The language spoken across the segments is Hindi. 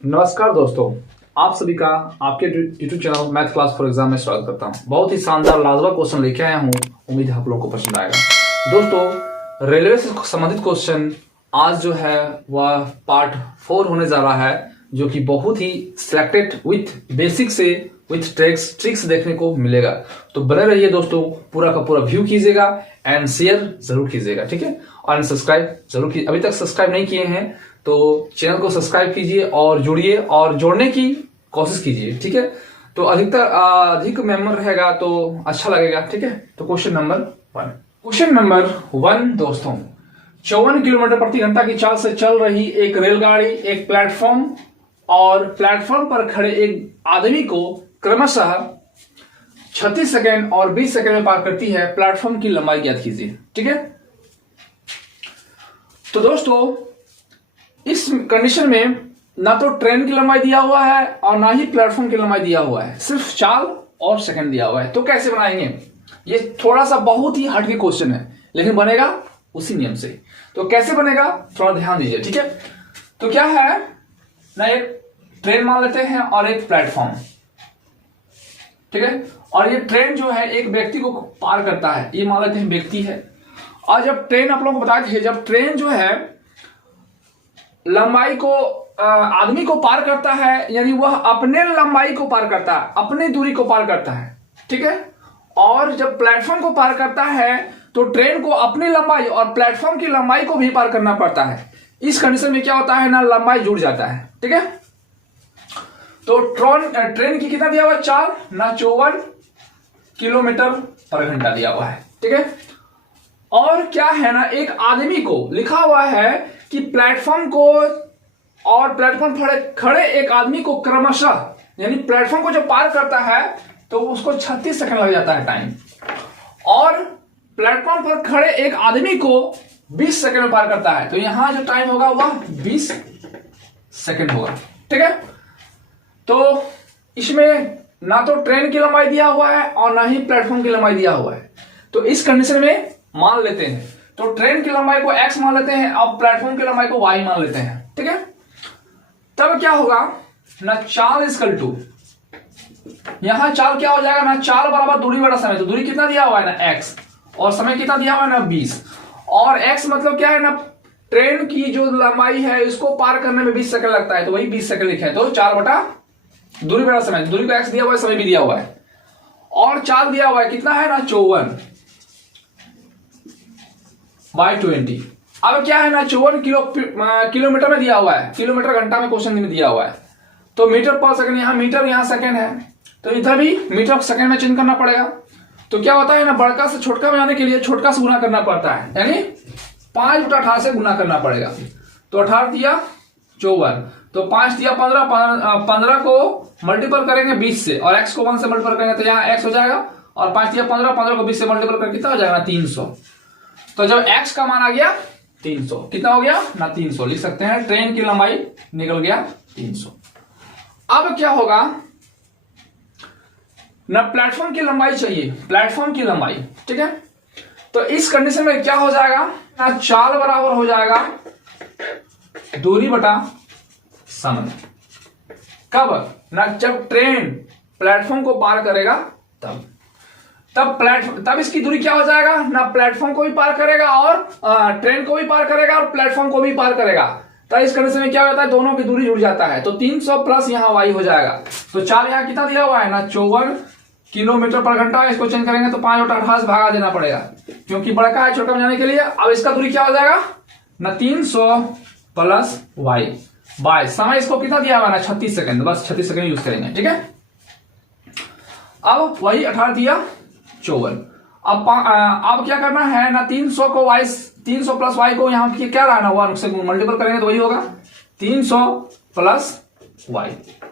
नमस्कार दोस्तों, आप सभी का आपके YouTube channel math class for exam में स्वागत करता हूं। बहुत ही शानदार लाजवाब क्वेश्चन लेके आया हूं, उम्मीद है आप लोगों को पसंद आएगा। दोस्तों, रेलवे से संबंधित क्वेश्चन आज जो है वह पार्ट 4 होने जा रहा है, जो कि बहुत ही सिलेक्टेड विथ बेसिक से विथ ट्रिक्स देखने को मिलेगा। तो बने रहिए दोस्तों, पूरा का पूरा व्यू कीजिएगा एंड शेयर जरूर कीजिएगा, ठीक है। और सब्सक्राइब जरूर कीजिए, अभी तक सब्सक्राइब नहीं किए हैं तो चैनल को सब्सक्राइब कीजिए और जुड़िए और जोड़ने की कोशिश कीजिए, ठीक है। तो अधिक मेंबर रहेगा तो अच्छा लगेगा, ठीक है। तो क्वेश्चन नंबर 1 दोस्तों, 54 किलोमीटर प्रति घंटा की चाल से चल रही एक रेलगाड़ी एक प्लेटफॉर्म और प्लेटफॉर्म पर खड़े एक आदमी को क्रमशः 36 सेकेंड और 20 सेकेंड में पार करती है। प्लेटफॉर्म की लंबाई ज्ञात कीजिए, ठीक है। तो दोस्तों, इस कंडीशन में ना तो ट्रेन की लंबाई दिया हुआ है और ना ही प्लेटफॉर्म की लंबाई दिया हुआ है, सिर्फ चाल और सेकंड दिया हुआ है। तो कैसे बनाएंगे? ये थोड़ा सा बहुत ही हटके क्वेश्चन है, लेकिन बनेगा उसी नियम से। तो कैसे बनेगा थोड़ा ध्यान दीजिए, ठीक है। तो क्या है ना, एक ट्रेन मान लेते हैं और एक प्लेटफॉर्म, ठीक है। और ये ट्रेन जो है एक व्यक्ति को पार करता है, ये मान लेते हैं व्यक्ति है। और जब ट्रेन, आप लोगों को बताए थे, जब ट्रेन जो है लंबाई को आदमी को पार करता है, यानी वह अपने लंबाई को पार करता है, अपने दूरी को पार करता है, ठीक है। और जब प्लेटफॉर्म को पार करता है तो ट्रेन को अपनी लंबाई और प्लेटफॉर्म की लंबाई को भी पार करना पड़ता है। इस कंडीशन में क्या होता है ना, लंबाई जुड़ जाता है, ठीक है। तो ट्रेन की कितना दिया हुआ है? चाल ना 54 किलोमीटर पर घंटा दिया हुआ है, ठीक है। और क्या है ना, एक आदमी को लिखा हुआ है कि प्लेटफॉर्म को और प्लेटफॉर्म पर खड़े एक आदमी को क्रमशः, यानी प्लेटफॉर्म को जब पार करता है तो उसको 36 सेकंड लग जाता है टाइम, और प्लेटफॉर्म पर खड़े एक आदमी को 20 सेकंड में पार करता है। तो यहां जो टाइम होगा वह 20 सेकंड होगा, ठीक है। तो इसमें ना तो ट्रेन की लंबाई दिया हुआ है और ना ही प्लेटफॉर्म की लंबाई दिया हुआ है। तो इस कंडीशन में मान लेते हैं, तो ट्रेन की लंबाई को x मान लेते हैं और प्लेटफॉर्म की लंबाई को y मान लेते हैं, ठीक है। तब क्या होगा ना, चाल इक्वल टू, यहां चाल क्या हो जाएगा ना, चाल बराबर दूरी बटा समय। तो दूरी कितना दिया हुआ है ना x, और समय कितना दिया हुआ है ना 20, और x मतलब क्या है ना, ट्रेन की जो लंबाई है इसको पार करने में 20 सेकंड लगता है, तो वही 20 सेकंड लिखे हैं। तो 4 बटा दूरी बटा समय, दूरी को x दिया हुआ है, समय भी दिया हुआ है, और चाल दिया हुआ है कितना है ना 54/20। अब क्या है ना, 54 किलोमीटर में दिया हुआ है, किलोमीटर घंटा में क्वेश्चन में दिया हुआ है। तो मीटर पर सेकंड, यहां मीटर यहां सेकंड है, तो इधर भी मीटर सेकंड में चेंज करना पड़ेगा। तो क्या होता है ना, बड़का से छोटका में आने के लिए छोटका से गुना करना पड़ता है, यानी 5/18 से गुना करना पड़ेगा। तो 18 दिया 54, तो 5 दिया 15, 15 को मल्टीपल करेंगे 20 से, और x को 1 से मल्टीपल करेंगे तो यहाँ x हो जाएगा, और 5 दिया 15, 15 को 20 से मल्टीपल करके कितना हो जाएगा ना 300। तो जब x का मान आ गया 300, कितना हो गया ना 300, लिख सकते हैं ट्रेन की लंबाई निकल गया 300। अब क्या होगा ना, प्लेटफॉर्म की लंबाई चाहिए, प्लेटफॉर्म की लंबाई, ठीक है। तो इस कंडीशन में क्या हो जाएगा ना, चाल बराबर हो जाएगा दूरी बटा समय। कब ना, जब ट्रेन प्लेटफॉर्म को पार करेगा तब इसकी दूरी क्या हो जाएगा ना, प्लेटफॉर्म को भी पार करेगा और ट्रेन को भी पार करेगा और प्लेटफॉर्म को भी पार करेगा। तो इस कंडीशन में क्या होता है, दोनों की दूरी जुड़ जाता है। तो 300 प्लस यहाँ y हो जाएगा। तो चाल यहाँ कितना दिया हुआ है ना 54 किलोमीटर पर घंटा, इसको चेंज करेंगे तो 5/18 से भागा देना पड़ेगा, क्योंकि बड़का है छोटा में जाने के लिए। अब इसका दूरी क्या हो जाएगा ना 300 प्लस y बाय समय, इसको कितना दिया हुआ ना 36 सेकंड, बस 36 सेकंड यूज करेंगे, ठीक है। अब वही 18 दिया 54। अब क्या करना है ना, 300 को y, 300 प्लस y को यहाँ क्या रहा ना 1 से मल्टीपल करेंगे तो वही होगा 300 प्लस y,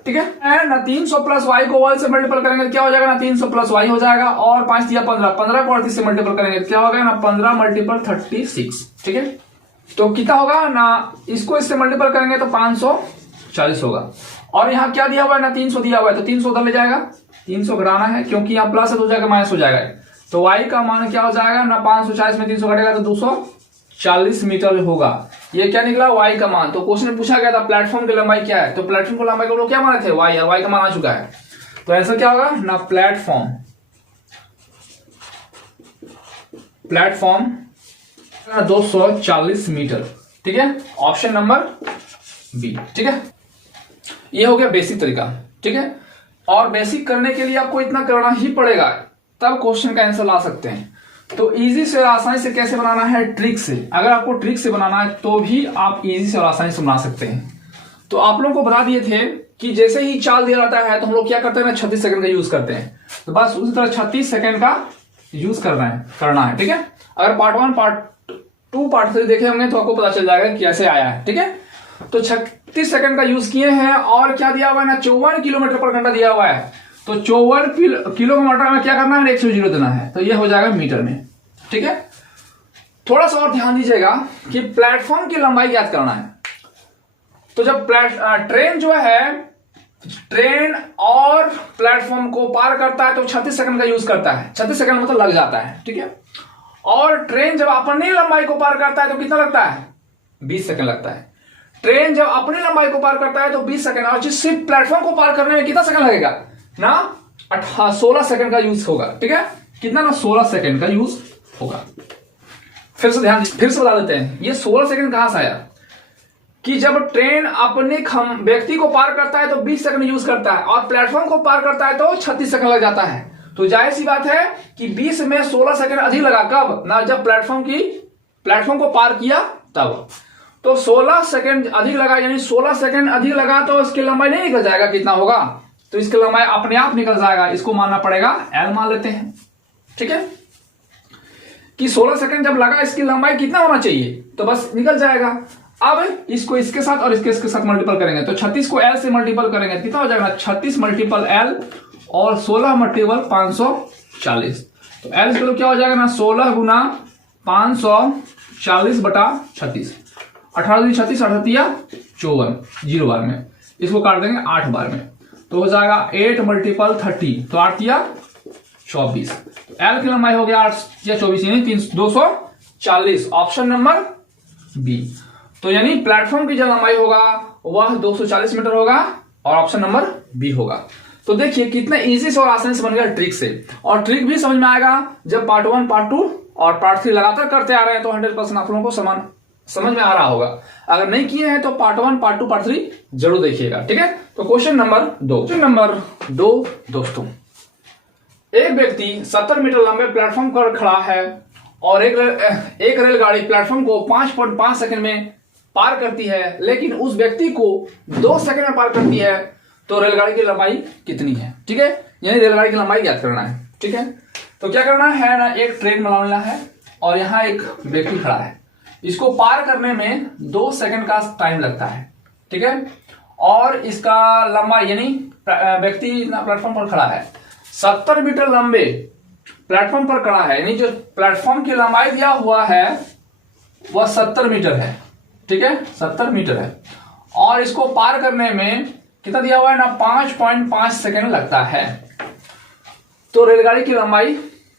ठीक है ना। 300 प्लस y को 1 से मल्टीपल करेंगे तो क्या हो जाएगा ना 300 प्लस y हो जाएगा, और 5 दिया 15, 15 को 38 से मल्टीपल करेंगे तो क्या होगा ना 15 मल्टीपल 36, ठीक है। तो कितना होगा ना, इसको इससे मल्टीपल करेंगे तो 540 होगा, और यहाँ क्या दिया हुआ है ना 300 दिया हुआ है, तो 300 उधर ले जाएगा, 300 घटाना है क्योंकि यहाँ प्लस है तो जाएगा माइनस हो जाएगा। तो y का मान क्या हो जाएगा ना, 540 में 300 घटेगा तो 240 मीटर होगा। ये क्या निकला y का मान। तो क्वेश्चन में पूछा गया था प्लेटफॉर्म की लंबाई क्या है, तो प्लेटफॉर्म की लंबाई को लोग क्या माने थे y, और y का मान आ चुका है। तो आंसर क्या होगा ना, प्लेटफॉर्म 240 मीटर। ठीक है, ऑप्शन नंबर बी। ठीक है, ये हो गया बेसिक तरीका। ठीक है, और बेसिक करने के लिए आपको इतना करना ही पड़ेगा, तब क्वेश्चन का आंसर ला सकते हैं। तो इजी से और आसानी से कैसे बनाना है, ट्रिक से। अगर आपको ट्रिक से बनाना है तो भी आप इजी से और आसानी से बना सकते हैं। तो आप लोगों को बता दिए थे कि जैसे ही चाल दिया जाता है तो हम लोग क्या करते हैं ना, 36 सेकंड का यूज करते हैं। तो बस उसी तरह 36 सेकंड का यूज करना है। ठीक है, अगर पार्ट 1, पार्ट 2, पार्ट 3 देखे होंगे तो आपको पता चल जाएगा कि कैसे आया है। ठीक है, तो 36 सेकंड का यूज किए हैं, और क्या दिया हुआ है ना, 54 किलोमीटर पर घंटा दिया हुआ है। तो 54 किलोमीटर में क्या करना है, 100 देना है, तो ये हो जाएगा मीटर में। ठीक है, थोड़ा सा और ध्यान दीजिएगा कि प्लेटफॉर्म की लंबाई ज्ञात करना है। तो जब ट्रेन जो है, ट्रेन और प्लेटफॉर्म को पार करता है तो 36 सेकंड का यूज करता है। 36 सेकंड मतलब लग जाता है। ठीक है, और ट्रेन जब अपनी लंबाई को पार करता है तो कितना लगता है, 20 सेकंड लगता है। ट्रेन जब अपनी लंबाई को पार करता है तो 20 सेकंड, और जिस सिर्फ प्लेटफॉर्म को पार करने में कितना सेकंड लगेगा ना, 16 सेकंड का यूज होगा। ठीक है, कितना ना, 16 सेकंड का यूज होगा। फिर से बता देते हैं, ये 16 सेकंड कहां से आया कि जब ट्रेन अपने व्यक्ति को पार करता है तो 20 सेकंड यूज करता है, और प्लेटफॉर्म को पार करता है तो 36 सेकंड लग जाता है। तो जाहिर सी बात है कि 20 में 16 सेकंड अधिक लगा, कब ना, जब प्लेटफॉर्म को पार किया तब। तो 16 सेकंड अधिक लगा, यानी 16 सेकंड अधिक लगा तो इसकी लंबाई नहीं निकल जाएगा, कितना होगा, तो इसकी लंबाई अपने आप निकल जाएगा। इसको मानना पड़ेगा L मान लेते हैं। ठीक है, कि 16 सेकंड जब लगा, इसकी लंबाई कितना होना चाहिए, तो बस निकल जाएगा। अब इसको इसके साथ और इसके साथ मल्टीपल करेंगे, तो 36 को L से मल्टीपल करेंगे, कितना हो जाएगा, 36 मल्टीपल L और 16 मल्टीपल 540। तो L किलो क्या हो जाएगा ना, 16 गुना 540 बटा 36, 18 36, 38 54, 0 बार में, इसको काट देंगे 8 बार में, तो हो जाएगा 8 मल्टीपल 30, तो 8 या 24। तो L की लंबाई हो गया 8 या 24, यानी 240। Option number B. तो यानी प्लेटफॉर्म की जो लंबाई होगा वह 240 मीटर होगा, और ऑप्शन नंबर बी होगा। तो देखिए कितना इजी से और आसानी से बन गया ट्रिक से। और ट्रिक भी समझ में आएगा जब पार्ट 1, पार्ट 2 और पार्ट 3 लगातार करते आ रहे हैं, तो 100% आप लोगों को समझ में आ रहा होगा। अगर नहीं किए हैं तो पार्ट 1, पार्ट 2, पार्ट 3 जरूर देखिएगा। ठीक है, तो क्वेश्चन नंबर 2 दोस्तों, एक व्यक्ति 70 मीटर लंबे प्लेटफॉर्म पर खड़ा है और एक रेलगाड़ी प्लेटफॉर्म को 5.5 सेकंड में पार करती है, लेकिन उस व्यक्ति को 2 सेकंड में पार करती है, तो रेलगाड़ी की लंबाई कितनी है। ठीक है, यानी रेलगाड़ी की लंबाई ज्ञात करना है। ठीक है, तो क्या करना है ना, एक ट्रेन बनाना है और यहाँ एक व्यक्ति खड़ा है, इसको पार करने में 2 सेकंड का टाइम लगता है। ठीक है, और इसका लंबाई, यानी व्यक्ति प्लेटफॉर्म पर खड़ा है, 70 मीटर लंबे प्लेटफॉर्म पर खड़ा है, यानी जो प्लेटफॉर्म की लंबाई दिया हुआ है वह 70 मीटर है। ठीक है, 70 मीटर है, और इसको पार करने में कितना दिया हुआ है ना, 5.5 सेकंड लगता है। तो रेलगाड़ी की लंबाई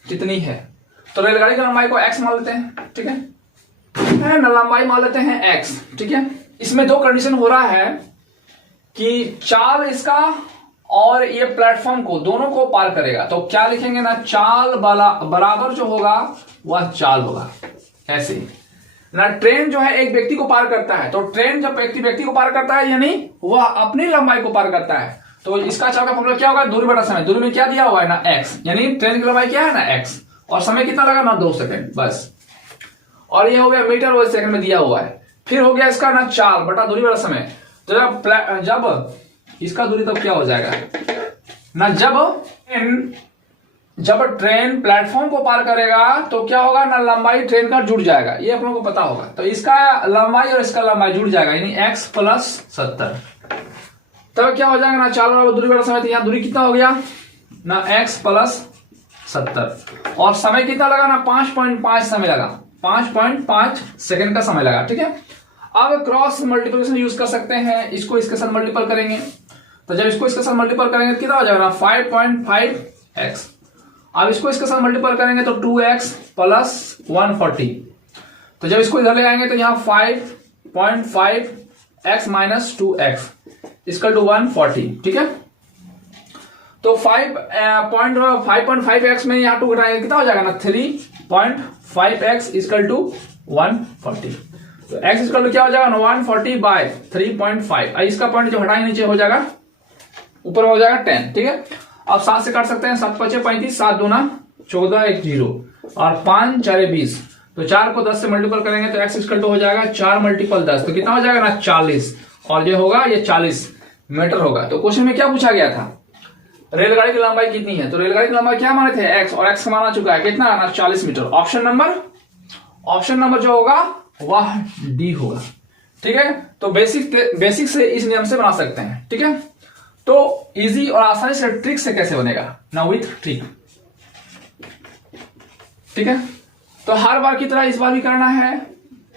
कितनी है, तो रेलगाड़ी की लंबाई को x मान लेते हैं। ठीक है ना, लंबाई मान लेते हैं x। ठीक है, इसमें 2 कंडीशन हो रहा है कि चाल इसका और ये प्लेटफॉर्म को, दोनों को पार करेगा। तो क्या लिखेंगे ना, चाल बराबर जो होगा वह चाल होगा। ऐसे ना, ट्रेन जो है एक व्यक्ति को पार करता है, तो ट्रेन जब व्यक्ति को पार करता है यानी वह अपनी लंबाई को पार करता है, तो इसका चाल का फॉर्मूला क्या होगा, दूरी बटा समय। दूरी में क्या दिया हुआ है ना, x, यानी ट्रेन की लंबाई क्या है ना, x, और समय कितना लगा ना, 2 सेकंड बस। और ये हो गया मीटर और सेकंड में दिया हुआ है। फिर हो गया इसका ना चाल बटा दूरी बटा समय। तो जब इसका दूरी तब क्या हो जाएगा ना, जब ट्रेन प्लेटफॉर्म को पार करेगा तो क्या होगा ना, लंबाई ट्रेन का जुड़ जाएगा, ये आप लोगों को पता होगा। तो इसका लंबाई और इसका लंबाई जुड़ जाएगा, यानी x + 70। तब क्या हो जाएगा ना, चाल बराबर दूरी बटा समय। तो यहाँ दूरी कितना हो गया ना, x + 70, और समय कितना लगा ना, 5.5 समय लगा, 5.5 सेकंड का समय लगा। ठीक है, अब क्रॉस मल्टीप्लिकेशन यूज कर सकते हैं, इसको इसके साथ मल्टीपल करेंगे, तो जब इसको इसके साथ मल्टीपल करेंगे तो कितना हो जाएगा ना, 5.5x। अब इसको इसके साथ मल्टीपल करेंगे तो 2x + 140। तो जब इसको इधर ले आएंगे तो यहाँ 5 0.5x minus 2x equal to 140, ठीक है। तो 5.5x में यहाँ 2 घटाएंगे कितना हो जाएगा ना 3.5x इक्वल टू 140। तो x इक्वल टू क्या हो जाएगा ना 140 बाय 3.5। इसका पॉइंट जो हटाएंगे नीचे हो जाएगा, ऊपर हो जाएगा 10, ठीक है। अब 7 से काट सकते हैं, 7 5 35, 7 दूना 14, 1 0 और 5 4 20। तो 4 को 10 से मल्टीपल करेंगे तो x इक्वल टू हो जाएगा 4 मल्टीपल 10, तो कितना हो जाएगा ना 40, और ये होगा ये 40 मीटर होगा। तो क्वेश्चन में क्या पूछा गया था, रेलगाड़ी की लंबाई कितनी है। तो रेलगाड़ी की लंबाई क्या माने थे x, और x का माना चुका है कितना ना 40 मीटर। ऑप्शन नंबर जो होगा वह डी होगा, ठीक है। तो बेसिक से इस नियम से बना सकते हैं, ठीक है। तो इजी और आसानी से ट्रिक से कैसे बनेगा ना, विथ ट्रिक, ठीक है। तो हर बार की तरह इस बार भी करना है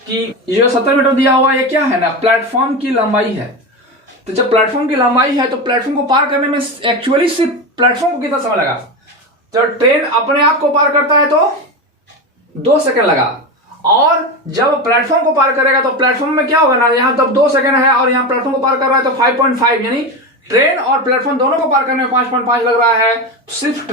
कि ये जो 70 मीटर दिया हुआ है ये क्या है ना प्लेटफॉर्म की लंबाई है। तो जब प्लेटफॉर्म की लंबाई है तो प्लेटफॉर्म को पार करने में एक्चुअली सिर्फ प्लेटफॉर्म को कितना समय लगा, जब ट्रेन अपने आप को पार करता है तो 2 सेकंड लगा, और जब प्लेटफॉर्म को पार करेगा तो प्लेटफॉर्म में क्या होगा ना, यहाँ तब 2 सेकंड है और यहाँ प्लेटफॉर्म को पार कर रहा है तो 5.5, यानी ट्रेन और प्लेटफॉर्म दोनों को पार करने में 5.5 लग रहा है। तो सिर्फ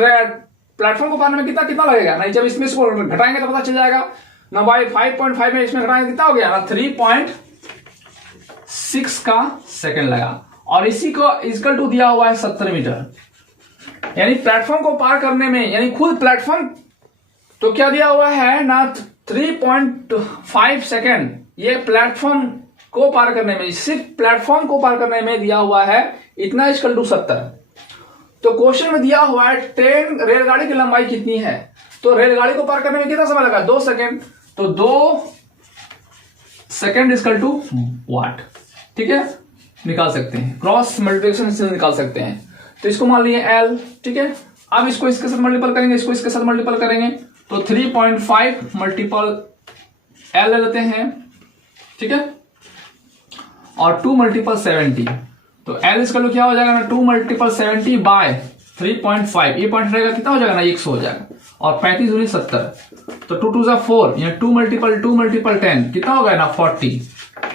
प्लेटफॉर्म को पार करने में कितना लगेगा नहीं, जब इसमें इसको घटाएंगे तो पता चल जाएगा ना भाई 5.5 में इसमें घटाएंगे कितना हो गया ना 3.6 का सेकंड लगा, और इसी को इक्वल टू दिया हुआ है 70 मीटर, यानी प्लेटफॉर्म को पार करने में, यानी खुद प्लेटफॉर्म तो क्या दिया हुआ है ना 3.5 सेकंड, ये प्लेटफॉर्म को पार करने में, सिर्फ प्लेटफॉर्म को पार करने में दिया हुआ है इतना इक्वल टू 70। तो क्वेश्चन में दिया हुआ है ट्रेन रेलगाड़ी की लंबाई कितनी है, तो रेलगाड़ी को पार करने में कितना समय लगा 2 सेकंड, तो 2 सेकंड इक्वल टू वाट, ठीक है। निकाल सकते हैं, क्रॉस मल्टीप्लिकेशन से निकाल सकते हैं। तो इसको मान लिए L, ठीक है। अब इसको इसके साथ मल्टीपल करेंगे, इसको इसके साथ मल्टीपल करेंगे तो 3.5 मल्टीपल L ले लेते हैं, ठीक है, और 2 मल्टीपल 70। तो L इसका क्या हो जाएगा ना 2 मल्टीपल 70 बाय 3.5, ये पॉइंट रहेगा कितना हो जाएगा ना 100 हो जाएगा, और 35 दूनी 70, तो 2 2 4, यहाँ 2 मल्टीपल 10 कितना हो गया ना 40।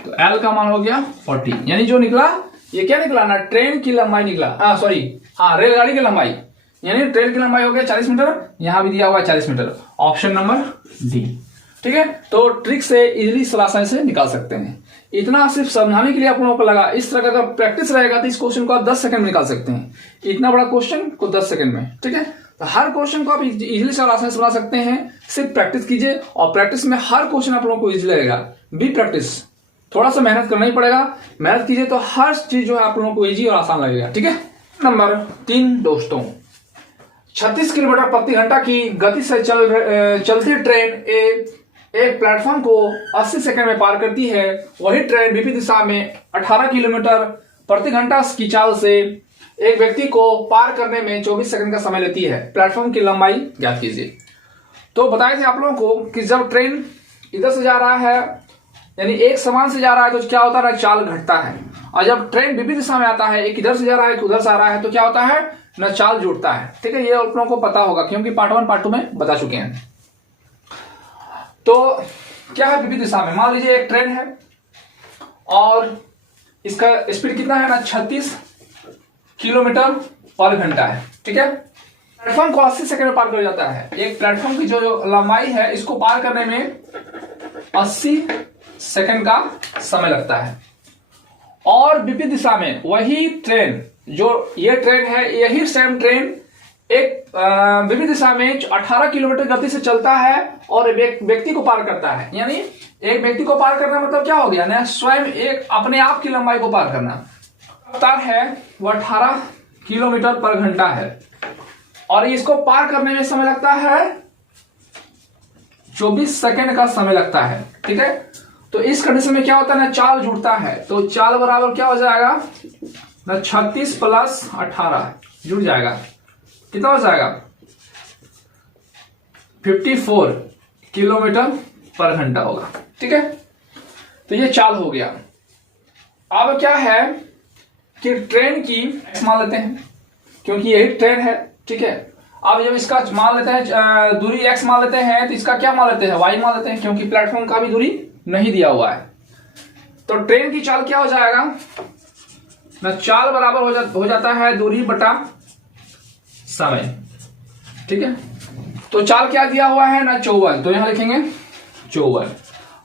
तो L का मान हो गया 40, यानी जो निकला ये क्या निकला ना ट्रेन की लंबाई निकला, सॉरी रेलगाड़ी की लंबाई, यानी ट्रेन की लंबाई हो गया 40 मीटर, यहां भी दिया हुआ है 40 मीटर, ऑप्शन नंबर डी, ठीक है। तो ट्रिक से इजीली सॉल्यूशन से निकाल सकते हैं। इतना सिर्फ समझाने के लिए आप लोगों को लगा, इस तरह का अगर प्रैक्टिस रहेगा तो इस क्वेश्चन को आप 10 सेकंड में निकाल सकते हैं, इतना बड़ा क्वेश्चन को 10 सेकंड में, ठीक है। तो हर क्वेश्चन को आप इजीली सॉल्यूशन से बना सकते हैं, सिर्फ प्रैक्टिस कीजिए, और प्रैक्टिस में हर क्वेश्चन आप लोगों को इजीली लगेगा। बी प्रैक्टिस, थोड़ा सा मेहनत करना ही पड़ेगा, मेहनत कीजिए तो हर चीज जो है आप लोगों को इजी और आसान लगेगा, ठीक है। नंबर 3 दोस्तों, 36 किलोमीटर प्रति घंटा की गति से चलती ट्रेन एक प्लेटफॉर्म को 80 सेकंड में पार करती है। वही ट्रेन विपरीत दिशा में 18 किलोमीटर प्रति घंटा की चाल से एक व्यक्ति को पार करने में 24 सेकंड का समय लेती है। प्लेटफॉर्म की लंबाई ज्ञात कीजिए। तो बताए थे आप लोगों को कि जब ट्रेन इधर से जा रहा है, यानी एक समान से जा रहा है, तो क्या होता है, चाल घटता है, और जब ट्रेन विपरीत दिशा में आता है, एक इधर से जा रहा है एक उधर से आ रहा है, तो क्या होता है ना चाल जुड़ता है, ठीक है। ये आप लोगों को पता होगा क्योंकि पार्ट 1 पार्ट 2 में बता चुके हैं। तो क्या है विपरीत दिशा में, मान लीजिए एक ट्रेन है और इसका स्पीड कितना है ना 36 किलोमीटर पर घंटा है, ठीक है। प्लेटफॉर्म को 80 सेकंड में पार कर जाता है। एक प्लेटफॉर्म की जो लंबाई है इसको पार करने में 80 सेकंड का समय लगता है, और विपरीत दिशा में वही ट्रेन, जो ये ट्रेन है, यही सेम ट्रेन एक विपरीत दिशा में 18 किलोमीटर गति से चलता है और व्यक्ति को पार करता है। यानी एक व्यक्ति को पार करना मतलब क्या हो गया ना, स्वयं एक अपने आप की लंबाई को पार करना। रफ्तार है वो 18 किलोमीटर पर घंटा है, और इसको पार करने में समय लगता है 24 सेकंड का समय लगता है, ठीक है। तो इस कंडीशन में क्या होता है ना, चाल जुड़ता है, तो चाल बराबर क्या हो जाएगा ना 36 प्लस 18 जुड़ जाएगा, कितना हो जाएगा 54 किलोमीटर पर घंटा होगा, ठीक है। तो ये चाल हो गया। अब क्या है कि ट्रेन की x मान लेते हैं क्योंकि यही ट्रेन है, ठीक है। अब जब इसका मान लेते हैं दूरी x मान लेते हैं, तो इसका क्या मान लेते हैं y मान लेते हैं, क्योंकि प्लेटफॉर्म का भी दूरी नहीं दिया हुआ है। तो ट्रेन की चाल क्या हो जाएगा ना, चाल बराबर हो जाता है दूरी बटा समय। ठीक है, तो चाल क्या दिया हुआ है ना 54, तो यहां लिखेंगे 54।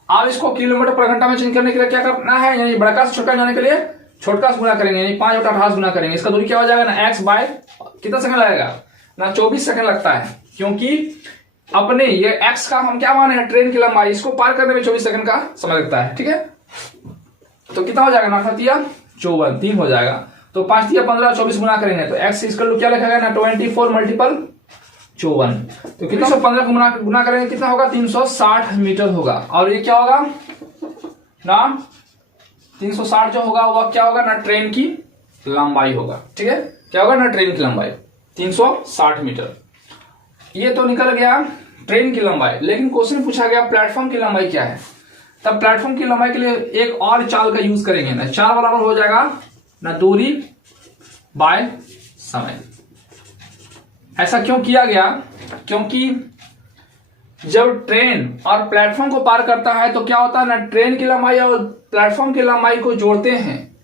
अब इसको किलोमीटर पर घंटा में चेंज करने के लिए क्या करना है, यानी बड़का से छोटा जाने के लिए छोटका से गुना करेंगे, यानी 5 बटा 18 गुना करेंगे। इसका दूरी क्या हो जाएगा ना x बाय कितना सेकंड लगेगा ना 24 सेकंड लगता है, क्योंकि अपने ये x का हम क्या माने हैं ट्रेन की लंबाई, इसको पार करने में 24 सेकंड का समय लगता है। ठीक है, तो कितना हो जाएगा ना 54 3 हो जाएगा, तो 5 या 15 24 गुना करेंगे तो x इक्वल क्या लिखा गया ना 24 मल्टीपल 54, तो कितना 115 गुना करेंगे कितना होगा 360 मीटर होगा। और ये क्या होगा ना 360 जो होगा वह क्या होगा ना ट्रेन की लंबाई होगा। ठीक है, क्या होगा ना ट्रेन की लंबाई 360 मीटर। ये तो निकल गया ट्रेन की लंबाई, लेकिन क्वेश्चन पूछा गया प्लेटफॉर्म की लंबाई क्या है। तब प्लेटफॉर्म की लंबाई के लिए एक और चाल का यूज करेंगे ना, चाल बराबर हो जाएगा ना दूरी बाय समय। ऐसा क्यों किया गया, क्योंकि जब ट्रेन और प्लेटफॉर्म को पार करता है तो क्या होता है ना ट्रेन की लंबाई और प्लेटफॉर्म की लंबाई को जोड़ते हैं,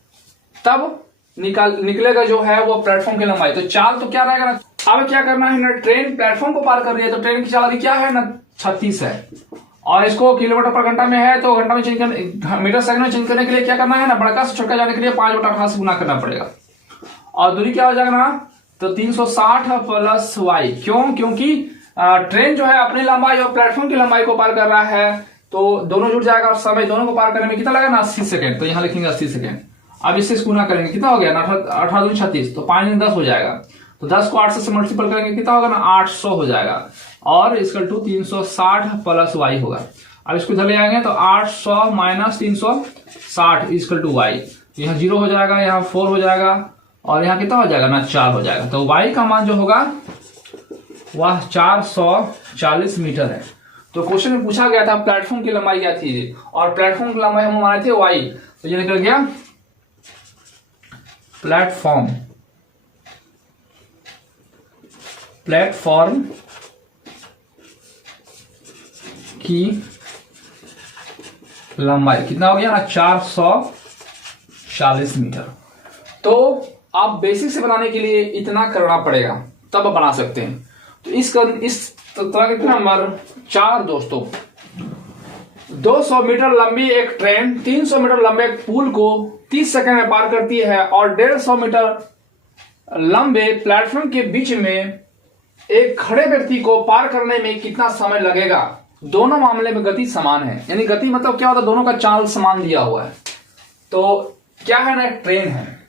तब निकलेगा जो है वो प्लेटफॉर्म की लंबाई। तो चाल तो क्या रहेगा ना, अब क्या करना है ना ट्रेन प्लेटफॉर्म को पार कर रही है तो ट्रेन की चाल अभी क्या है ना 36 है, और इसको किलोमीटर पर घंटा में है तो घंटा में चेंज करने मीटर सेकंड में चेंज करने के लिए क्या करना है ना बड़का से छोटा जाने के लिए 5 बटा 18 से गुना करना पड़ेगा। और दूरी क्या हो जाएगा ना तो 360 प्लस y, क्यों, क्योंकि ट्रेन जो है अपनी लंबाई और प्लेटफॉर्म की लंबाई को पार कर रहा है तो दोनों जुड़ जाएगा और समय दोनों को पार करने में कितना लगेगा ना 80 सेकंड, तो यहां लिखेंगे 80 सेकंड। अब इससे गुना करेंगे कितना हो गया ना 18 36, तो 5 10 हो जाएगा, तो 10 को 800 से मल्टीपल करेंगे कितना होगा ना 800 हो जाएगा, और इसका 360 प्लस y होगा। अब इसको इधर ले आएंगे तो 800 माइनस 360 इक्वल टू y, यहाँ 0 हो जाएगा, यहाँ 4 हो जाएगा, और यहाँ कितना हो जाएगा ना 4 हो जाएगा। तो y का मान जो होगा वह 440 मीटर है। तो क्वेश्चन में पूछा गया था प्लेटफॉर्म की लंबाई क्या थी, और प्लेटफॉर्म की लंबाई हम माने थे y, तो ये निकल गया प्लेटफॉर्म की लंबाई कितना हो गया ना 440 मीटर। तो आप बेसिक से बनाने के लिए इतना करना पड़ेगा तब बना सकते हैं। तो इस तरह के नंबर 4 दोस्तों, 200 मीटर लंबी एक ट्रेन 300 मीटर लंबे एक पुल को 30 सेकंड में पार करती है, और 150 मीटर लंबे प्लेटफॉर्म के बीच में एक खड़े व्यक्ति को पार करने में कितना समय लगेगा। दोनों मामले में गति समान है, यानी गति मतलब क्या होता है दोनों का चाल समान दिया हुआ है। तो क्या है ना एक ट्रेन है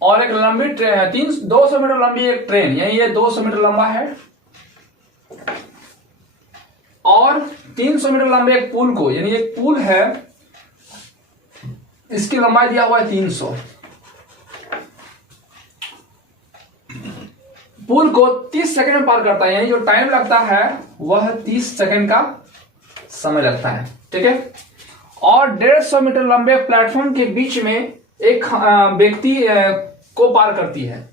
और एक लंबी ट्रेन है, 200 मीटर लंबी एक ट्रेन, यानी ये 200 मीटर लंबा है, और 300 मीटर लंबे एक पुल को, यानी एक पुल है इसकी लंबाई दिया हुआ है 300, पुल को 30 सेकंड में पार करता है, यानी जो टाइम लगता है वह 30 सेकंड का समय लगता है। ठीक है, और 150 मीटर लंबे प्लेटफॉर्म के बीच में एक व्यक्ति को पार करती है।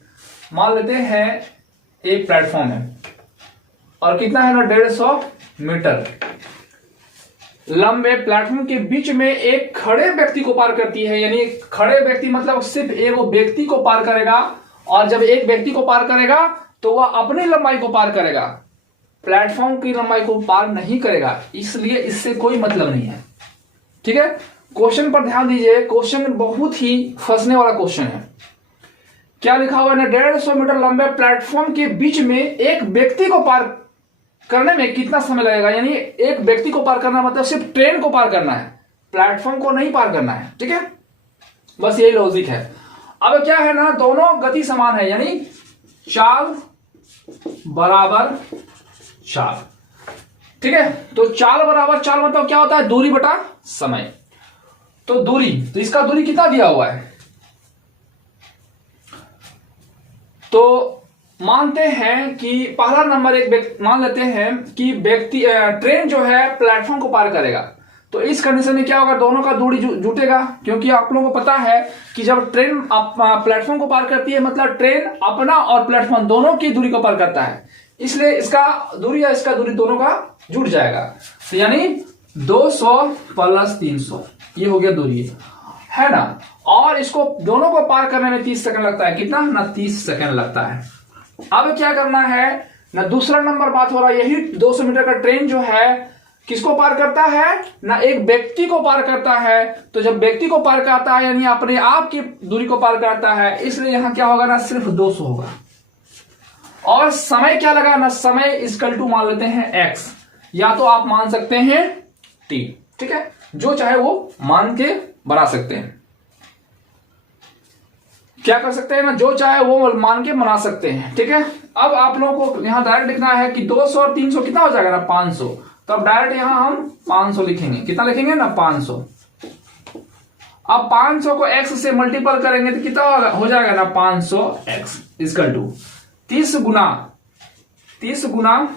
मान लेते हैं एक प्लेटफॉर्म है और कितना है ना 150 मीटर लंबे प्लेटफॉर्म के बीच में एक खड़े व्यक्ति को पार करती है, यानी खड़े व्यक्ति मतलब सिर्फ एक व्यक्ति को पार करेगा, और जब एक व्यक्ति को पार करेगा तो वह अपनी लंबाई को पार करेगा, प्लेटफॉर्म की लंबाई को पार नहीं करेगा, इसलिए इससे कोई मतलब नहीं है। ठीक है, क्वेश्चन पर ध्यान दीजिए, क्वेश्चन बहुत ही फंसने वाला क्वेश्चन है। क्या लिखा हुआ है ना 150 मीटर लंबे प्लेटफॉर्म के बीच में एक व्यक्ति को पार करने में कितना समय लगेगा, यानी एक व्यक्ति को पार करना मतलब सिर्फ ट्रेन को पार करना है, प्लेटफॉर्म को नहीं पार करना है। ठीक है, बस यही लॉजिक है। अब क्या है ना दोनों गति समान है, यानी चाल बराबर चाल। ठीक है, तो चाल बराबर चाल मतलब क्या होता है दूरी बटा समय। तो दूरी, तो इसका दूरी कितना दिया हुआ है, तो मानते हैं कि पहला नंबर एक मान लेते हैं कि व्यक्ति ट्रेन जो है प्लेटफॉर्म को पार करेगा, तो इस कंडीशन में क्या होगा दोनों का दूरी जुटेगा, क्योंकि आप लोगों को पता है कि जब ट्रेन प्लेटफॉर्म को पार करती है मतलब ट्रेन अपना और प्लेटफॉर्म दोनों की दूरी को पार करता है, इसलिए इसका दूरी दोनों का जुट जाएगा। तो यानी 200 प्लस 300 ये हो गया दूरी, है ना। और इसको दोनों को पार करने में 30 सेकंड लगता है, कितना ना 30 सेकंड लगता है। अब क्या करना है ना, दूसरा नंबर बात हो रहा है, यही 200 मीटर का ट्रेन जो है किसको पार करता है ना, एक व्यक्ति को पार करता है। तो जब व्यक्ति को पार करता है यानी अपने आप की दूरी को पार करता है, इसलिए यहां क्या होगा ना, सिर्फ 200 होगा। और समय क्या लगा ना, समय इक्वल टू मान लेते हैं x, या तो आप मान सकते हैं t, ठीक है, जो चाहे वो मान के बना सकते हैं, क्या कर सकते हैं ना, जो चाहे वो मान के बना सकते हैं, ठीक है। अब आप लोगों को यहां डायरेक्ट लिखना है कि 200 और 300 कितना हो जाएगा ना 500, तो अब डायरेक्ट यहां हम 500 लिखेंगे, कितना लिखेंगे ना 500। अब 500 को x से मल्टीपल करेंगे तो कितना हो जाएगा ना 500x इक्वल टू 30 गुना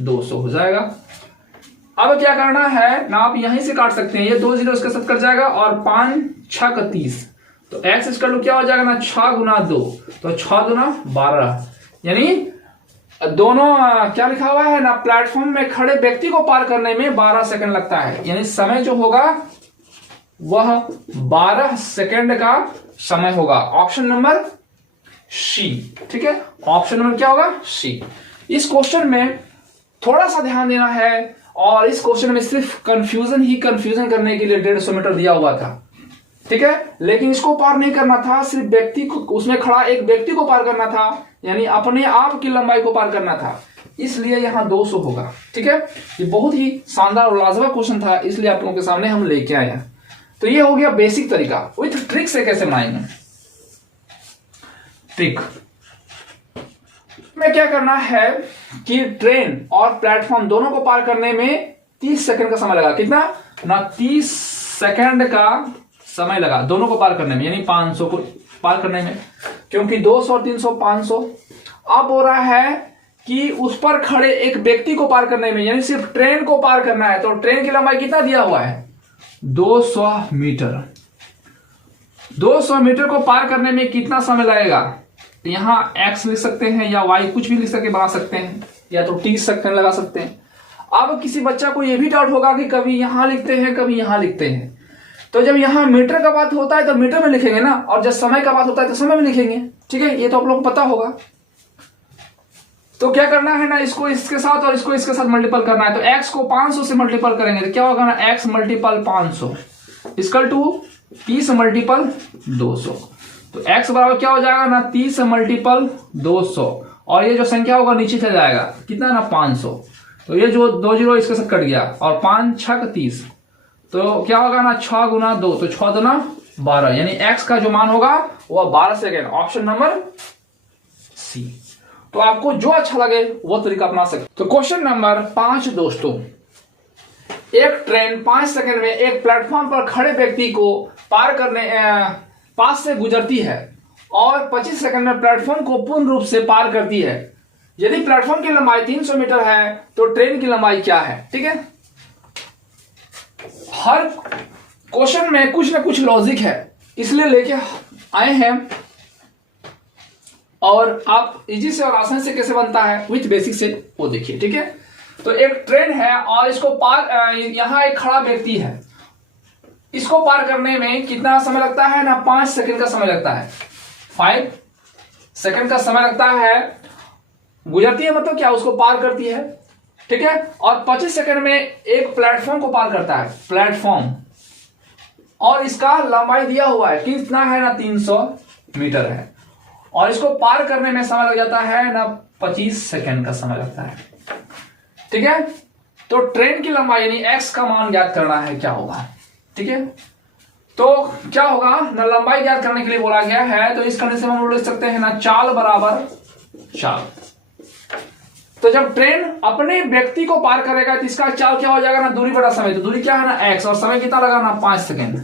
200 हो जाएगा। अब क्या करना है ना, आप यहीं से काट सकते हैं, ये 2 0 इसके साथ कट जाएगा और 5 6 का 30, तो x इक्वल टू क्या हो जाएगा ना 6 गुना 2, तो 6 दूना 12, यानी दोनों क्या लिखा हुआ है ना, प्लेटफॉर्म में खड़े व्यक्ति को पार करने में 12 सेकंड लगता है, यानी समय जो होगा वह 12 सेकंड का समय होगा। ऑप्शन नंबर सी, ठीक है, ऑप्शन नंबर क्या होगा सी। इस क्वेश्चन में थोड़ा सा ध्यान देना है, और इस क्वेश्चन में सिर्फ कंफ्यूजन करने के लिए 150 मीटर दिया हुआ था, ठीक है, लेकिन इसको पार नहीं करना था, सिर्फ व्यक्ति को, उसमें खड़ा एक व्यक्ति को पार करना था, यानी अपने आप की लंबाई को पार करना था, इसलिए यहां 200 होगा, ठीक है। ये बहुत ही शानदार और लाजवाब क्वेश्चन था, इसलिए आप लोगों के सामने हम लेके आए हैं। तो ये हो गया बेसिक तरीका। विथ ट्रिक से कैसे बनाएंगे, ट्रिक में क्या करना है कि ट्रेन और प्लेटफॉर्म दोनों को पार करने में 30 सेकंड का समय लगा, कितना ना 30 सेकंड का समय लगा दोनों को पार करने में, यानी 500 को पार करने में, क्योंकि 200 और 300 500। अब हो रहा है कि उस पर खड़े एक व्यक्ति को पार करने में, यानी सिर्फ ट्रेन को पार करना है, तो ट्रेन की लंबाई कितना दिया हुआ है 200 मीटर। 200 मीटर को पार करने में कितना समय लगेगा, यहां x लिख सकते हैं या y कुछ भी लिख करके बना सकते हैं, या तो 30 सेकंड लगा सकते हैं। अब किसी बच्चा को यह भी डाउट होगा कि कभी यहां लिखते हैं कभी यहां लिखते हैं, तो जब यहां मीटर का बात होता है तो मीटर में लिखेंगे ना, और जब समय का बात होता है तो समय में लिखेंगे, ठीक है, ये तो आप लोगों को पता होगा। तो क्या करना है ना, इसको इसके साथ और इसको इसके साथ मल्टीपल करना है, तो x को 500 से मल्टीपल करेंगे तो क्या होगा ना, x multiple 500 equal to 30 multiple 200, तो x बराबर क्या हो जाएगा ना 30 मल्टीपल 200, और ये जो संख्या होगा नीचे चला जाएगा, कितना ना 500, तो ये जो 2 0 इसके साथ कट गया, और 5 6 का 30, तो क्या होगा ना 6 गुना 2, तो 6 दूना 12, यानी x का जो मान होगा वह 12 सेकेंड। Option number C. तो आपको जो अच्छा लगे वो तरीका अपना सकते। तो क्वेश्चन नंबर 5 दोस्तों, एक ट्रेन 5 सेकंड में एक प्लेटफॉर्म पर खड़े व्यक्ति को पार करने पास से गुजरती है और 25 सेकंड में प्लेटफॉर्म को पूर्ण रूप से पार करती है। यदि प्लेटफॉर्म की लंबाई 300 मीटर है तो ट्रेन की लंबाई क्या है, ठीक है। हर क्वेश्चन में कुछ ना कुछ लॉजिक है, इसलिए लेके आए हैं, और आप इजी से और आसानी से कैसे बनता है विथ बेसिक से वो देखिए, ठीक है। तो एक ट्रेन है और इसको पार, यहां एक खड़ा व्यक्ति है, इसको पार करने में कितना समय लगता है ना 5 सेकंड का समय लगता है, 5 सेकंड का समय लगता है। गुजरती है मतलब क्या, उसको पार करती है, ठीक है। और 25 सेकंड में एक प्लेटफॉर्म को पार करता है, प्लेटफॉर्म, और इसका लंबाई दिया हुआ है कितना है ना 300 मीटर है, और इसको पार करने में समय लग जाता है ना 25 सेकंड का समय लगता है, ठीक है। तो ट्रेन की लंबाई यानी x का मान ज्ञात करना है, क्या होगा, ठीक है। तो क्या होगा ना, लंबाई ज्ञात करने के लिए बोला गया है, तो इस कंडीशन में हम लिख सकते हैं ना चाल बराबर चाल। तो जब ट्रेन अपने व्यक्ति को पार करेगा तो इसका चाल क्या हो जाएगा ना, दूरी बड़ा समय, तो दूरी क्या है ना x, और समय कितना लगा ना 5 सेकंड।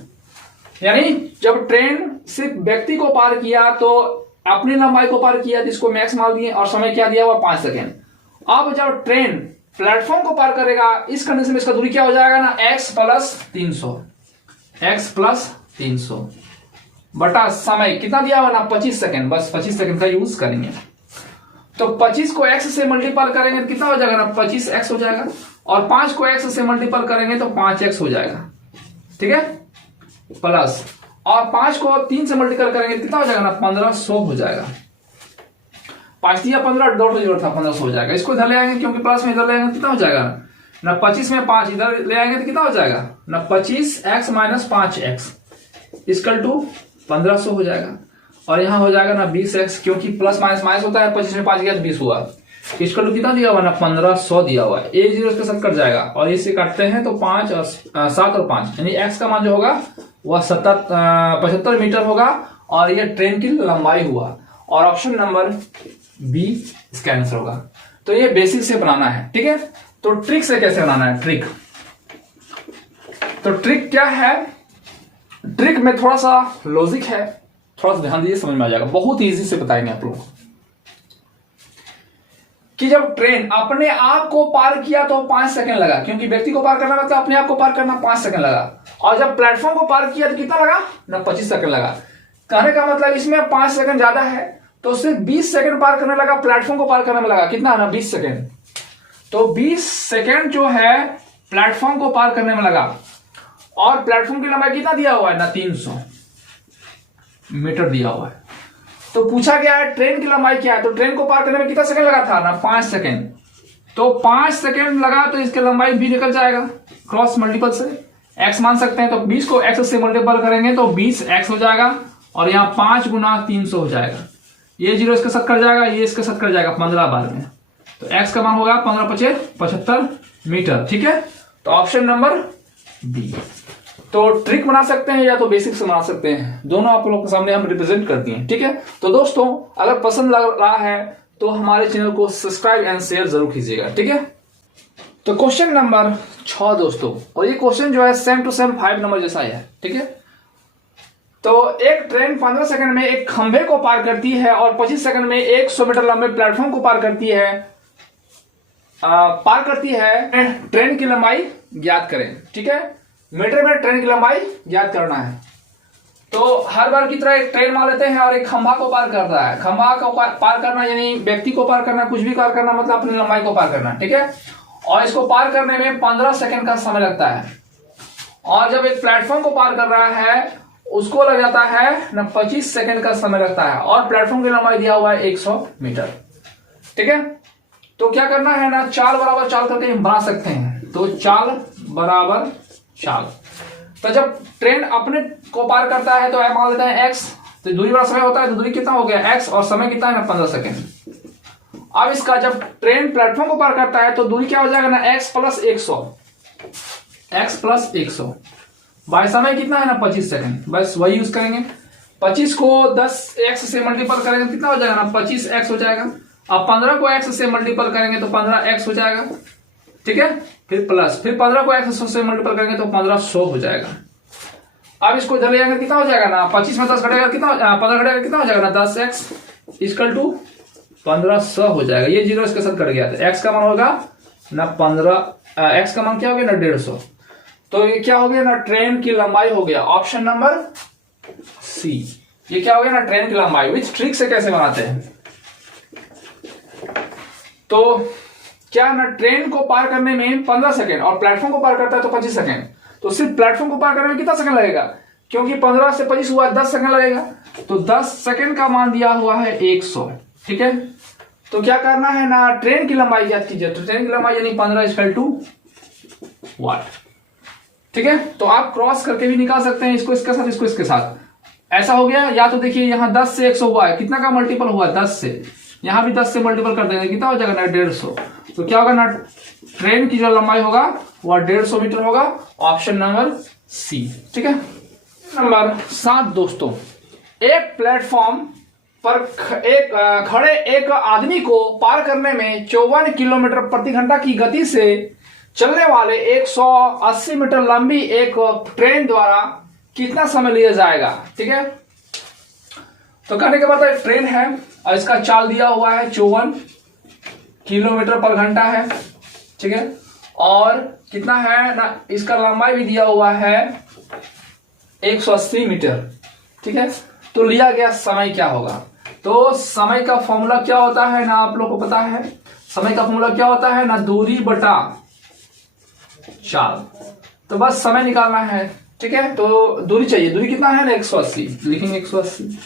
यानी जब ट्रेन सिर्फ व्यक्ति को पार किया तो अपनी लंबाई को पार किया, तो इसको मैक्स मान दिए, और समय क्या दिया हुआ 5 सेकंड। अब जब ट्रेन प्लेटफॉर्म को पार करेगा इस कंडीशन में इसका दूरी क्या हो जाएगा ना x प्लस 300 बटा समय कितना दिया हुआ ना 25 सेकंड, बस 25 सेकंड का यूज करेंगे। तो 25 को x से मल्टीपल करेंगे तो कितना हो जाएगा ना 25x हो जाएगा, और 5 को x से मल्टीपल करेंगे तो 5x हो जाएगा, ठीक है। प्लस, और 5 को 3 से मल्टीप्लाई करेंगे कितना हो जाएगा ना 1500 हो जाएगा। 5 दिया 15, डॉट जरूरत था 1500 हो जाएगा। इसको इधर ले आएंगे क्योंकि प्लस में इधर ले आएंगे कितना हो जाएगा ना 25 में 5 इधर ले आएंगे तो कितना हो जाएगा ना 25x minus 5x equal to 1500 हो जाएगा। और यहाँ हो जाएगा ना 20x, क्योंकि प्लस माइनस माइनस होता है, 25 में 5 गया तो 20 हुआ। इक्वल टू कितना दिया हुआ ना 1500 दिया हुआ है। A0 इसके साथ कट जाएगा और इसे काटते हैं तो 5 और 7 और 5 यानी x का मान जो होगा वह 75 मीटर होगा और यह ट्रेन की लंबाई हुआ। और ऑप्शन नंबर बी इसका आंसर होगा। तो ये बेसिक से बनाना है, ठीक है। तो ट्रिक से कैसे बनाना है, ट्रिक, तो ट्रिक क्या है, ट्रिक में थोड़ा सा लॉजिक है, थोड़ा सा ध्यान दीजिए समझ में आ जाएगा। बहुत इजी से बताएंगे आप लोग कि जब ट्रेन अपने आप को पार किया तो 5 सेकंड लगा, क्योंकि व्यक्ति को पार करना मतलब अपने आप को पार करना 5 सेकंड लगा। और जब प्लेटफॉर्म को पार किया तो कितना लगा ना 25 सेकंड लगा। कहने का मतलब इसमें 5 सेकंड ज्यादा है, तो सिर्फ 20 सेकंड पार करने लगा, प्लेटफॉर्म को पार करने में लगा कितना ना 20 सेकंड। तो 20 सेकंड जो है प्लेटफॉर्म को पार करने में लगा। और प्लेटफॉर्म की लंबाई कितना दिया हुआ है ना 300 मीटर दिया हुआ है। तो पूछा गया है ट्रेन की लंबाई क्या है, तो ट्रेन को पार करने में कितना सेकंड लगा था ना 5 सेकंड। तो 5 सेकंड लगा तो इसकी लंबाई भी निकल जाएगा क्रॉस मल्टीपल से, x मान सकते हैं। तो 20 को x से मल्टीपल करेंगे तो 20x हो जाएगा और यहाँ 5 गुना 300 हो जाएगा। ये 0 इसके साथ कट जाएगा, ये इसके साथ कट जाएगा 15 बार में। तो x का मान होगा 15×5 = 75 मीटर, ठीक है। तो ऑप्शन नंबर बी। तो ट्रिक बना सकते हैं या तो बेसिक से बना सकते हैं, दोनों आप लोगों के सामने हम रिप्रेजेंट करती हैं, ठीक है। तो दोस्तों अगर पसंद लग रहा है तो हमारे चैनल को सब्सक्राइब एंड शेयर जरूर कीजिएगा, ठीक है। तो क्वेश्चन नंबर 6 दोस्तों, और ये क्वेश्चन जो है सेम टू सेम 5 नंबर जैसा ही है, ठीक है। तो एक ट्रेन 15 सेकंड में एक खंभे को पार करती है और 25 सेकंड में 100 मीटर लंबे प्लेटफॉर्म को पार करती है। ट्रेन की लंबाई ज्ञात करें, ठीक है। मीटर में ट्रेन की लंबाई ज्ञात करना है। तो हर बार की तरह एक ट्रेन मान लेते हैं और एक खंभा को पार कर रहा है। खंभा को पार करना यानी व्यक्ति को पार करना, कुछ भी पार करना मतलब अपनी लंबाई को पार करना, ठीक है। और इसको पार करने में 15 सेकंड का समय लगता है। और जब एक प्लेटफॉर्म को पार कर रहा है उसको लग जाता है ना 25 सेकंड का समय लगता है। और प्लेटफॉर्म की लंबाई दिया हुआ है 100 मीटर, ठीक है। तो क्या करना है ना, चाल बराबर चाल करके हम बना सकते हैं। तो चाल बराबर चाल, तो जब ट्रेन अपने को पार करता है तो मान लेते हैं x, तो दूरी बड़ा समय होता है, तो दूरी कितना हो गया x और समय कितना है ना 15 सेकंड। अब इसका जब ट्रेन प्लेटफॉर्म को पार करता है तो दूरी क्या हो जाएगा ना x + 100 बाय समय कितना है ना 25 सेकंड, बस वही यूज करेंगे। 25 को 10x से मल्टीपल करेंगे कितना हो जाएगा ना 25x हो जाएगा। अब 15 को x से मल्टीपल करेंगे तो 15x हो जाएगा, ठीक है। फिर प्लस, फिर 15 को x से मल्टीपल करेंगे तो 1500 हो जाएगा। अब इसको इधर ले जाएंगे कितना हो जाएगा ना 25 में 10 घटेगा कितना, 15 घटेगा कितना हो जाएगा ना 10x = 1500 हो जाएगा। ये 0 इसके साथ कट गया था। x का मान होगा ना 15, x का मान क्या हो गया ना 150। तो ये क्या हो गया ना ट्रेन की लंबाई हो गया। ऑप्शन नंबर सी, ये क्या हो गया ना ट्रेन की लंबाई। विच ट्रिक से कैसे बनाते हैं, तो क्या ना ट्रेन को पार करने में 15 सेकंड और प्लेटफॉर्म को पार करता है तो 25 सेकंड। तो सिर्फ प्लेटफॉर्म को पार करने में कितना सेकंड लगेगा, क्योंकि 15 से 25 हुआ 10 सेकंड लगेगा। तो 10 सेकंड का मान दिया हुआ है 100, ठीक है। तो क्या करना है ना ट्रेन की लंबाई ज्ञात कीजिए। तो ट्रेन की लंबाई यानी 15 = वाट, ठीक है। तो आप क्रॉस करके भी निकाल सकते हैं, इसको इसके साथ, इसको इसके साथ। ऐसा हो गया, या तो देखिए यहाँ 10 से 100 हुआ है, कितना का मल्टीपल हुआ 10 से, यहां भी 10 से मल्टीपल कर देंगे कितना हो जाएगा ना 150। तो क्या होगा ना ट्रेन की जो लंबाई होगा वह 150 मीटर होगा। ऑप्शन नंबर सी, ठीक है। नंबर 7 दोस्तों, एक प्लेटफॉर्म पर खड़े एक आदमी को पार करने में 54 किलोमीटर प्रति घंटा की गति से चलने वाले 180 मीटर लंबी एक ट्रेन द्वारा कितना समय लिया जाएगा, ठीक है। तो कहने के बाद एक ट्रेन है और इसका चाल दिया हुआ है 54 किलोमीटर पर घंटा है, ठीक है। और कितना है ना इसका लंबाई भी दिया हुआ है 180 मीटर, ठीक है। तो लिया गया समय क्या होगा, तो समय का फॉर्मूला क्या होता है ना आप लोग को पता है। समय का फॉर्मूला क्या होता है ना दूरी बटा चाल। तो बस समय निकालना है ठीक है। तो दूरी चाहिए, दूरी कितना है ना 180, लिखेंगे 180।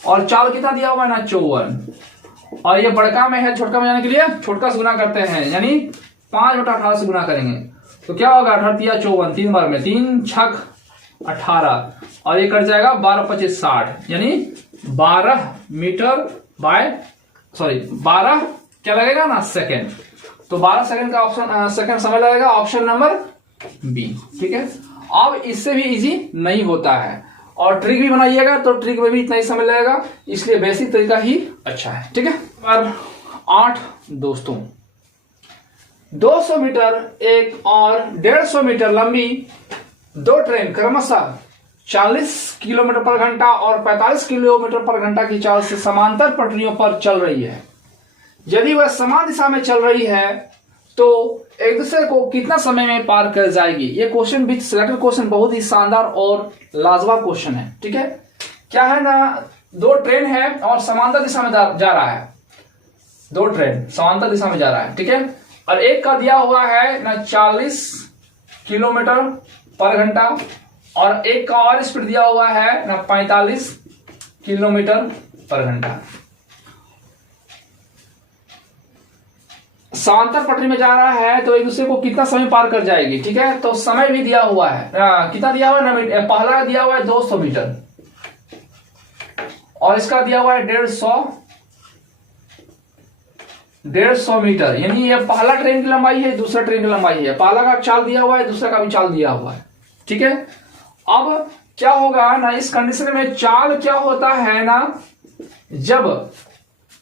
और चाल कितना दिया हुआ है ना 54। और ये बड़का में है, छोटका में जाने के लिए छोटका से गुना करते हैं, यानी 5/18 से गुना करेंगे तो क्या होगा 18 54, 3 बार में 3 छक 18 और ये कट जाएगा 12 25 60, यानी 12 मीटर बाय 12 क्या लगेगा ना सेकेंड। तो 12 सेकंड का ऑप्शन सेकंड समय लगेगा, ऑप्शन नंबर बी। ठीक है। अब इससे भी इजी नहीं होता है और ट्रिक भी बनाइएगा तो ट्रिक में भी इतना ही समय लगेगा, इसलिए बेसिक तरीका ही अच्छा है। ठीक है। और 8 दोस्तों, 200 मीटर एक और 150 मीटर लंबी दो ट्रेन क्रमशः 40 किलोमीटर पर घंटा और 45 किलोमीटर पर घंटा की चाल से समांतर पटरियों पर चल रही है। यदि वह समान दिशा में चल रही है तो एक दूसरे को कितना समय में पार कर जाएगी। ये क्वेश्चन विथ सिलेक्टेड क्वेश्चन बहुत ही शानदार और लाजवाब क्वेश्चन है। ठीक है। क्या है ना, दो ट्रेन है और समांतर दिशा में जा रहा है, दो ट्रेन समांतर दिशा में जा रहा है। ठीक है। और एक का दिया हुआ है ना 40 किलोमीटर पर घंटा और एक का और स्पीड दिया हुआ है ना 45 किलोमीटर पर घंटा। समांतर पटरी में जा रहा है तो एक दूसरे को कितना समय पार कर जाएगी। ठीक है। तो समय भी दिया हुआ है, कितना दिया हुआ है, पहला दिया हुआ है 200 मीटर और इसका दिया हुआ है 150 मीटर, यानी ये पहला ट्रेन की लंबाई है, दूसरा ट्रेन की लंबाई है। पहला का चाल दिया हुआ है, दूसरा का भी चाल दिया हुआ है। ठीक है। अब क्या होगा ना, इस कंडीशन में चाल क्या होता है ना, जब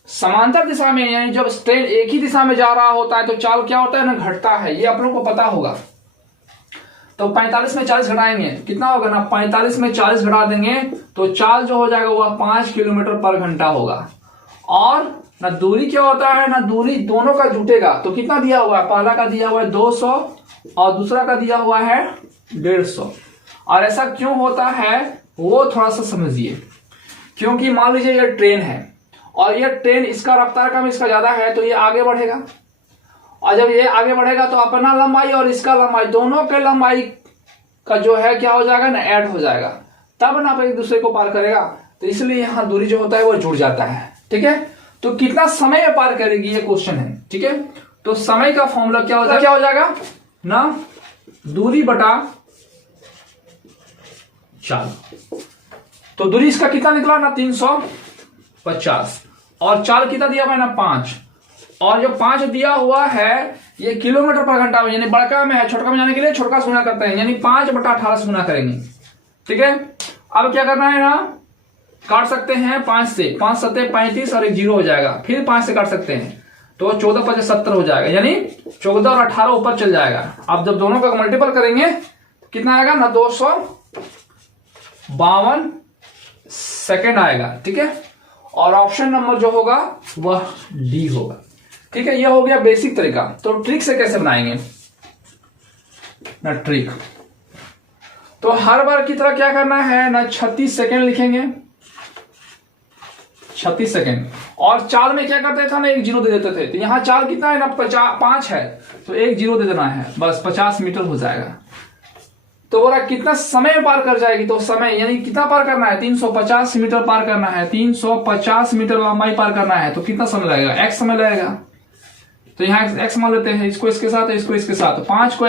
समांतर दिशा में यानी जब ट्रेन एक ही दिशा में जा रहा होता है तो चाल क्या होता है ना, घटता है। ये आप लोगों को पता होगा। तो 45 में 40 घटाएंगे कितना होगा ना, 45 में 40 घटा देंगे तो चाल जो हो जाएगा वह 5 किलोमीटर पर घंटा होगा। और ना दूरी क्या होता है ना, दूरी दोनों का जुटेगा तो कितना दिया हुआ है, पहला का दिया हुआ है 200 और दूसरा का दिया हुआ है 150। और ऐसा क्यों होता है वो थोड़ा सा समझिए, क्योंकि मान लीजिए ये ट्रेन है और ये ट्रेन इसका रफ्तार कम इसका ज्यादा है तो ये आगे बढ़ेगा, और जब ये आगे बढ़ेगा तो अपना लंबाई और इसका लंबाई दोनों के लंबाई का जो है क्या हो जाएगा ना, ऐड हो जाएगा, तब ना एक दूसरे को पार करेगा। तो इसलिए यहां दूरी जो होता है वो जुड़ जाता है। ठीक है। तो कितना समय में पार करेगी ये क्वेश्चन है। ठीक है। तो समय का फॉर्मूला क्या हो जाएगा ना, दूरी बटा चाल। तो दूरी इसका कितना निकला ना 350 और चाल कितना दिया हुआ है ना 5, और जो 5 दिया हुआ है ये किलोमीटर पर घंटा में, यानी बड़का में है, छोटका में जाने के लिए छोटका से गुना करते हैं, यानी 5/18 से गुना करेंगे। ठीक है। अब क्या करना है ना, काट सकते हैं 5 से, 5 7 35 और एक 0 हो जाएगा, फिर 5 से काट सकते हैं तो 14 5 70 हो जाएगा, यानी 14 और 18 ऊपर चल जाएगा। अब जब दोनों का मल्टीपल करेंगे तो कितना आएगा ना 252 सेकेंड आएगा। ठीक है। और ऑप्शन नंबर जो होगा वह डी होगा। ठीक है। यह हो गया बेसिक तरीका। तो ट्रिक से कैसे बनाएंगे ना, ट्रिक तो हर बार की तरह क्या करना है ना, 36 सेकेंड लिखेंगे, 36 सेकेंड। और चाल में क्या करते थे ना, एक 0 दे देते थे। तो यहां चाल कितना है ना 5 है तो एक 0 दे देना है, बस 50 मीटर हो जाएगा। तो बोला कितना समय पार कर जाएगी, तो समय यानी कितना पार करना है, 350 मीटर पार करना है, 350 मीटर लंबाई पार करना है। तो कितना समय लगेगा, x समय लगेगा। तो यहाँ x मान लेते हैं, इसको इसके साथ, इसको इसके साथ। 50 को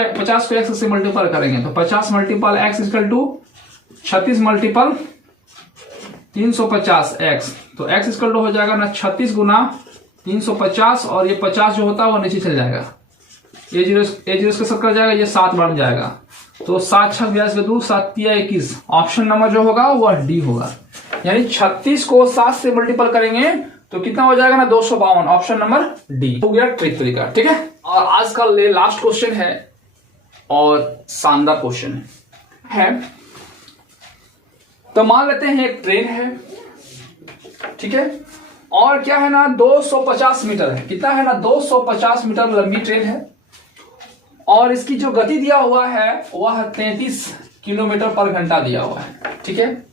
x से मल्टीपल करेंगे तो 50 multiple x equal to 36 multiple 350 x। तो x इक्वल टू हो जाएगा ना 36 गुना 350 और ये 50 जो होता है वो नीचे चल जाएगा, ये 0 इसके साथ कर जाएगा, ये 7 बढ़ जाएगा। तो 7 6 2 7 21, ऑप्शन नंबर जो होगा वह डी होगा। यानी 36 को 7 से मल्टीपल करेंगे तो कितना हो जाएगा ना 252, ऑप्शन नंबर डी हो गया ट्रिक तरीका। ठीक है। और आज का लास्ट क्वेश्चन है और शानदार क्वेश्चन है। तो मान लेते हैं एक ट्रेन है, ठीक है, और क्या है ना 250 मीटर है, कितना है ना 250 मीटर लंबी ट्रेन है और इसकी जो गति दिया हुआ है वह 33 किलोमीटर पर घंटा दिया हुआ है। ठीक है।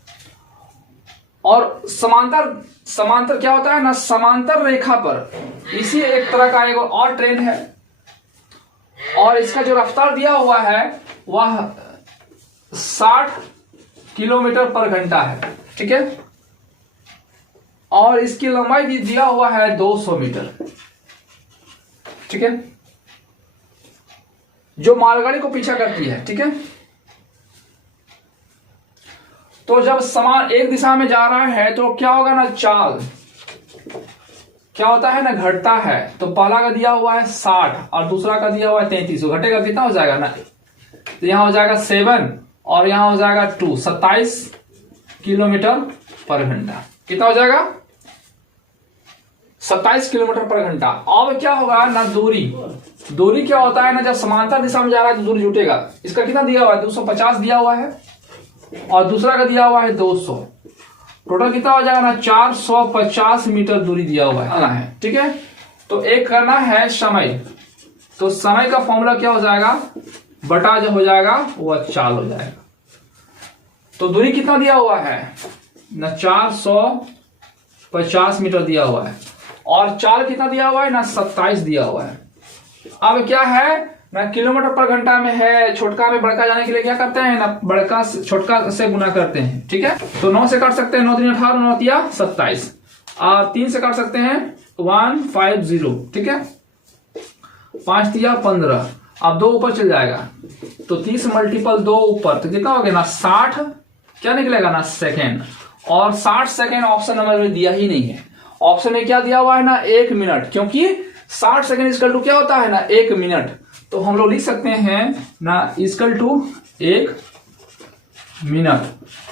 और समांतर क्या होता है ना, समांतर रेखा पर इसी एक तरह का एक और ट्रेन है और इसका जो रफ्तार दिया हुआ है वह 60 किलोमीटर पर घंटा है, ठीक है। और इसकी लंबाई भी दिया हुआ है 200 मीटर, ठीक है, जो मालगाड़ी को पीछा करती है, ठीक है। तो जब सामान एक दिशा में जा रहा है तो क्या होगा ना, चाल क्या होता है ना, घटता है। तो पहला का दिया हुआ है 60 और दूसरा का दिया हुआ है 33, तो घटेगा कितना हो जाएगा ना, तो यहां हो जाएगा 7 और यहां हो जाएगा 2, 27 किलोमीटर पर घंटा। कितना हो जाएगा, 27 किलोमीटर पर घंटा। अब क्या होगा ना, दूरी क्या होता है ना, जब समांतर दिशा में जा रहा है तो दूरी जुटेगा। इसका कितना दिया हुआ है, 250 दिया हुआ है और दूसरा का दिया हुआ है 200। टोटल कितना हो जाएगा ना, 450 मीटर दूरी दिया हुआ है, ठीक है। तो एक करना है समय, तो समय का फॉर्मूला क्या हो जाएगा, बटा जो हो जाएगा वो चाल हो जाएगा। तो दूरी कितना दिया हुआ है ना, 450 मीटर दिया हुआ है और चाल कितना दिया हुआ है ना, 27 दिया हुआ है। अब क्या है ना, किलोमीटर पर घंटा में है, छोटका में बड़का जाने के लिए क्या करते हैं ना, बड़का छोटका से गुना करते हैं, ठीक है। तो 9 से काट सकते हैं, 9 3 18, 9 तिया 27 और 3 से काट सकते हैं 150, ठीक है, 5 तिया 15। अब 2 ऊपर चल जाएगा तो 30 मल्टीपल 2 ऊपर, तो कितना हो गया ना, 60 क्या निकलेगा ना, सेकेंड। और 60 सेकेंड ऑप्शन नंबर में दिया ही नहीं है। ऑप्शन में क्या दिया हुआ है ना, 1 मिनट, क्योंकि 60 सेकेंड इक्वल टू क्या होता है ना, 1 मिनट। तो हम लोग लिख सकते हैं ना, इक्वल टू 1 मिनट,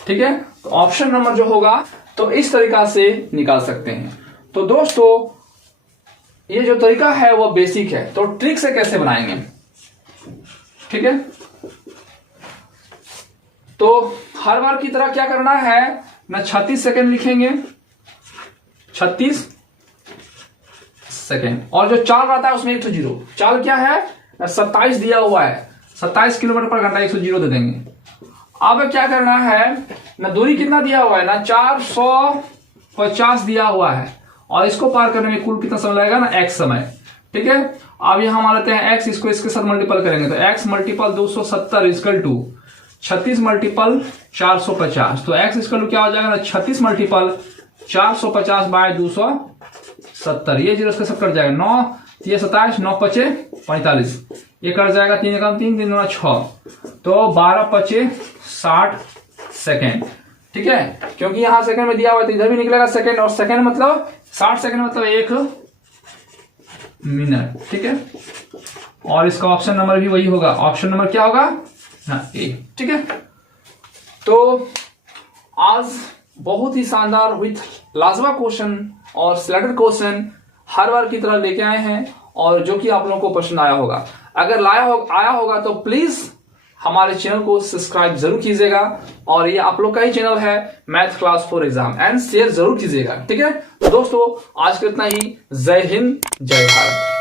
ठीक है। तो ऑप्शन नंबर जो होगा तो इस तरीका से निकाल सकते हैं। तो दोस्तों ये जो तरीका है वो बेसिक है, तो ट्रिक से कैसे बनाएंगे, ठीक है। तो हर बार की तरह क्या करना है ना, 36 सेकेंड लिखेंगे, 36 सेकेंड, और जो चाल रहता है उसमें 1 चाल क्या है, 27 दिया हुआ है, 27 किलोमीटर पर घंटा, 100 दे देंगे। अब क्या करना है ना, दूरी कितना दिया हुआ है ना, 450 दिया हुआ है और इसको पार करने में कुल कितना समय लगेगा ना, x समय, ठीक है। अब यहां मान लेते हैं x, इसको इसके साथ मल्टीपल करेंगे तो x multiple 270 equal to 36 multiple 450। तो x इक्वल टू क्या हो जाएगा ना, 36 मल्टीपल 450 बाय 270। ये जीरो इसके सब कट जाएगा, 9 3 27, 9 5 45, ये कट जाएगा, 3 कम 3 3 2 6, तो 12 5 60 सेकेंड, ठीक है। क्योंकि यहां सेकंड में दिया हुआ है तो इधर भी निकलेगा सेकंड, और सेकंड मतलब 60 सेकंड मतलब 1 मिनट, ठीक है। और इसका ऑप्शन नंबर भी वही होगा, ऑप्शन नंबर क्या होगा ना, ए, ठीक है। तो आज बहुत ही शानदार विथ लाजवाब क्वेश्चन और सिलेक्टेड क्वेश्चन हर बार की तरह लेके आए हैं, और जो कि आप लोगों को पसंद आया होगा। अगर आया होगा तो प्लीज हमारे चैनल को सब्सक्राइब जरूर कीजिएगा, और ये आप लोग का ही चैनल है math class for exam, and share जरूर कीजिएगा, ठीक है। तो दोस्तों आज के इतना ही, जय हिंद जय भारत।